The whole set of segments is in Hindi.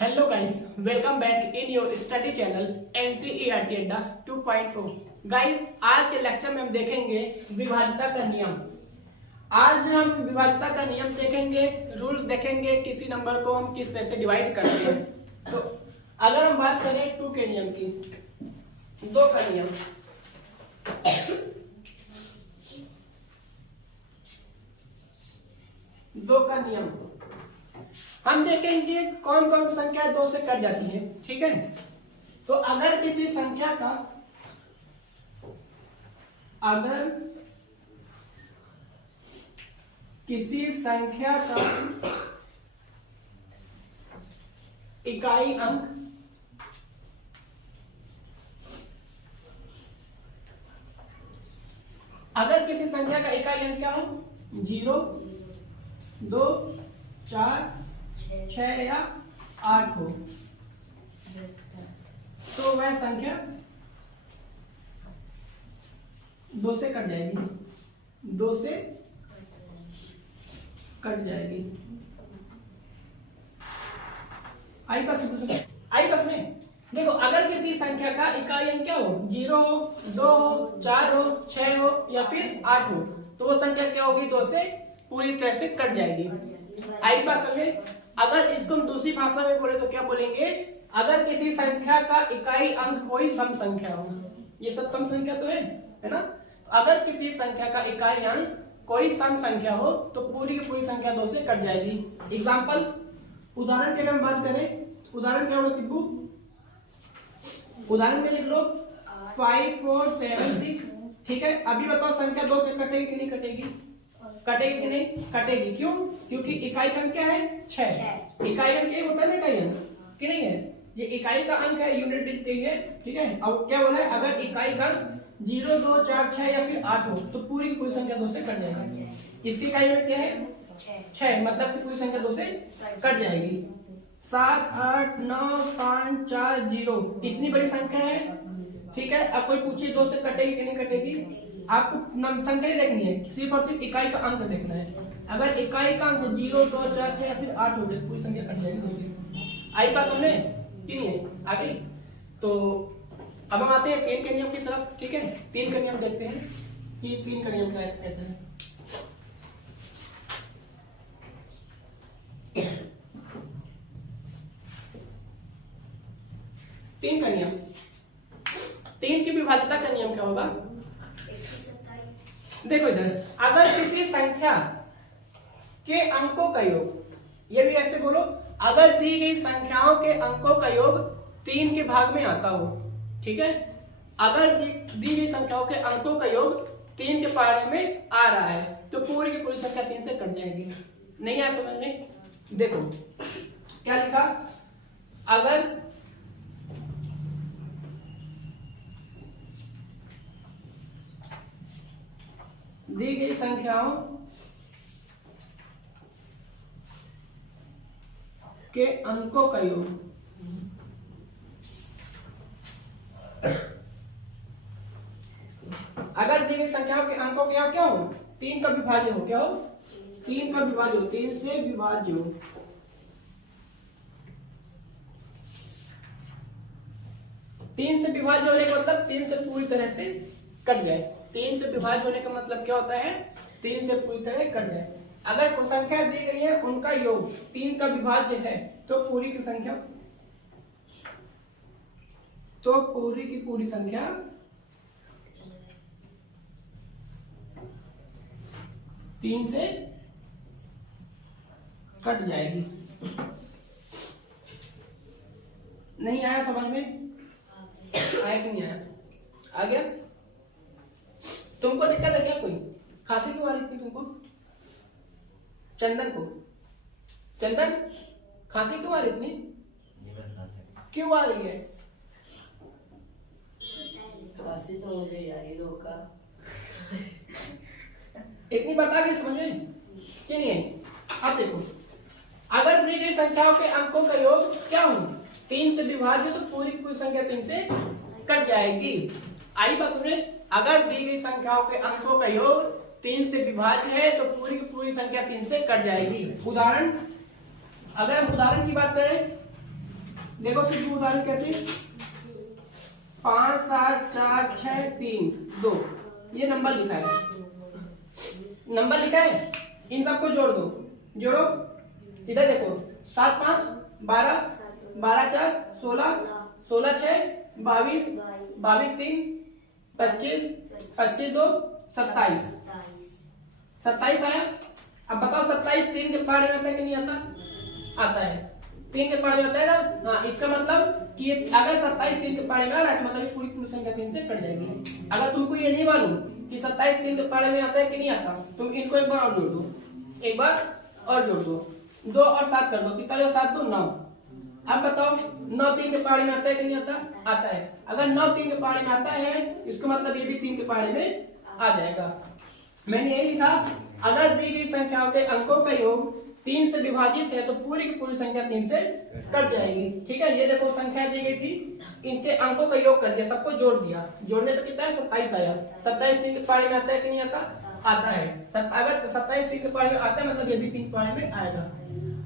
Hello guys, welcome back in your study channel NCERT अड्डा 2.0। गाइस, आज के लेक्चर में हम देखेंगे विभाज्यता का नियम। आज हम विभाज्यता का नियम देखेंगे, रूल्स देखेंगे, किसी नंबर को हम किस तरह से डिवाइड करते हैं। तो अगर हम बात करें 2 के नियम की, 2 का नियम, हम देखेंगे कौन कौन सी संख्या 2 से कट जाती है। ठीक है, तो अगर किसी संख्या का इकाई अंक क्या हो, 0, 2, 4, 6 या 8 हो, तो वह संख्या 2 से कट जाएगी, 2 से कट जाएगी। आई बस में देखो, अगर किसी संख्या का इकाई अंक क्या हो, 0 हो, 2 हो, 4 हो, 6 हो या फिर 8 हो, तो वो संख्या क्या होगी, 2 से पूरी तरह से कट जाएगी। आई बात समझे। अगर इसको हम दूसरी भाषा में बोले तो क्या बोलेंगे, अगर किसी संख्या का इकाई अंक कोई सम संख्या हो, ये सब सम संख्या तो है ना। अगर किसी संख्या का इकाई अंक कोई सम संख्या हो तो पूरी की पूरी संख्या 2 से कट जाएगी। एग्जाम्पल, उदाहरण की अगर हम बात करें, उदाहरण क्या होगा सिब्बू, उदाहरण में लिख लो 5, 4, 7, 6। ठीक है, अभी बताओ संख्या 2 से कटेगी कि नहीं कटेगी, कटेगी कि नहीं कटेगी। क्यों? क्योंकि इकाई का अंक क्या है, 6। इकाई अंक ये होता है ना, इकाई अंक कि नहीं है, ये इकाई का अंक है, यूनिट दिखती है। ठीक है, अब क्या बोला है, अगर इकाई का 0, 2, 4, 6 या फिर 8 हो तो पूरी की पूरी संख्या 2 से कट जाएगी। इसकी इकाई यूनिट क्या है, 6, मतलब कि पूरी संख्या 2 से कट जाएगी। 7, 8, 9, 5, 4, 0 इतनी बड़ी संख्या है। ठीक है, अब कोई पूछिए 2 से कटेगी कि नहीं कटेगी, आपको संख्या ही देखनी है, सिर्फ और सिर्फ इकाई का अंक देखना है। अगर इकाई का अंक 0, 2, 4, 6 या फिर 8 हो गए, पूरी संख्या कट जाएगी 2 से। आई बात समझ में कि नहीं है, आ गई। तो अब हम आते हैं 3 के नियम की तरफ। ठीक है, 3 का नियम देखते हैं कि 3 का नियम क्या कहते हैं। तीन का नियम, 3 की विभाज्यता का नियम क्या होगा, देखो इधर, अगर किसी संख्या के अंकों का योग, ये भी ऐसे बोलो, अगर दी गई संख्याओं के अंकों का योग 3 के भाग में आता हो। ठीक है, अगर दी गई संख्याओं के अंकों का योग 3 के भाग में आ रहा है तो पूरी की पूरी संख्या 3 से कट जाएगी। नहीं आया समझ में, देखो क्या लिखा, अगर दी गई संख्याओं के अंकों का योग अगर दी गई संख्याओं के अंकों के क्या हो, 3 का विभाज्य हो, क्या हो, 3 का विभाज्य हो, 3 से विभाज्य हो। तीन से विभाज्य होने का मतलब 3 से पूरी तरह से कट जाए। 3 से विभाज्य होने का मतलब क्या होता है, 3 से पूरी तरह कट जाए। अगर कोई संख्या दी गई है, उनका योग 3 का विभाज्य है तो पूरी की संख्या, तो पूरी की पूरी संख्या 3 से कट जाएगी। नहीं आया समझ में, आया कि नहीं आया, आ गया। तुमको दिक्कत है क्या, कोई खांसी क्यों आ रही थी तुमको, चंदन को, चंदन खांसी क्यों आ रही इतनी, क्यों आ रही है, खांसी तो मुझे यारी रोका इतनी बता के समझ में कि नहीं है। अब देखो, अगर दी गई संख्याओं के अंकों का योग क्या हो, 3 से विभाज्य, तो पूरी पूरी संख्या 3 से कट जाएगी। आई बात समझ में, अगर दी गई संख्याओं के अंकों का योग 3 से विभाज्य है तो पूरी की पूरी संख्या 3 से कट जाएगी। उदाहरण, अगर हम उदाहरण की बात करें देखो सीधे उदाहरण कैसे, 5 7 4 6 3 2, ये नंबर लिखा है, नंबर लिखा है, इन सबको जोड़ दो, जोड़ो, इधर देखो 7 5 12, 12 4 16, 16 6 22, 22 3 25, 25 2 27, 27 आया। अब बताओ 27 3 के पहाड़े में आता है कि नहीं आता? आता है, 3 के पहाड़े में आता है ना। हाँ, इसका मतलब कि अगर 27 3 के पहाड़े में आ रहा है तो मतलब पूरी पूरी संख्या 3 से कट जाएगी। अगर तुमको ये नहीं मालूम कि 27 3 के पहाड़े में आता है कि नहीं आता, तुम इनको एक बार और जोड़ दो, एक बार और जोड़ दो, 2 और 7 कर दो, कितना जो 7 2 9। अब बताओ 9 3 के पहाड़े में आता है कि नहीं आता? आता है। अगर 9 3 के पहाड़े में आता है इसको मतलब ये भी 3 के पहाड़े में आ जाएगा। मैंने यही लिखा, अगर दी गई संख्याओं के अंकों का योग 3 से विभाजित है तो पूरी की पूरी संख्या 3 से कट जाएगी। ठीक है, ये देखो संख्या दी गई थी, इनके अंकों का योग कर दिया, सबको जोड़ दिया, जोड़ने पे कितना है 27 आया। 27 3 के पहाड़े में आता है कि नहीं आता? आता है। अगर 27 3 के पहाड़े में आता है मतलब ये भी 3 के पहाड़े में आएगा।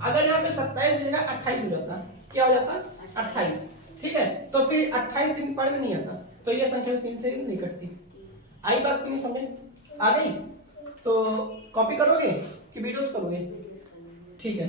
अगर यहाँ पे 27 की जगह 28 हो जाता, क्या हो जाता? 28। ठीक है, तो फिर 28 3 के पहाड़े में नहीं आता, तो ये संख्या 3 से नहीं कटती। आई बात की नहीं समझ आ गई? तो कॉपी करोगे कि वीडियोस करोगे? ठीक है।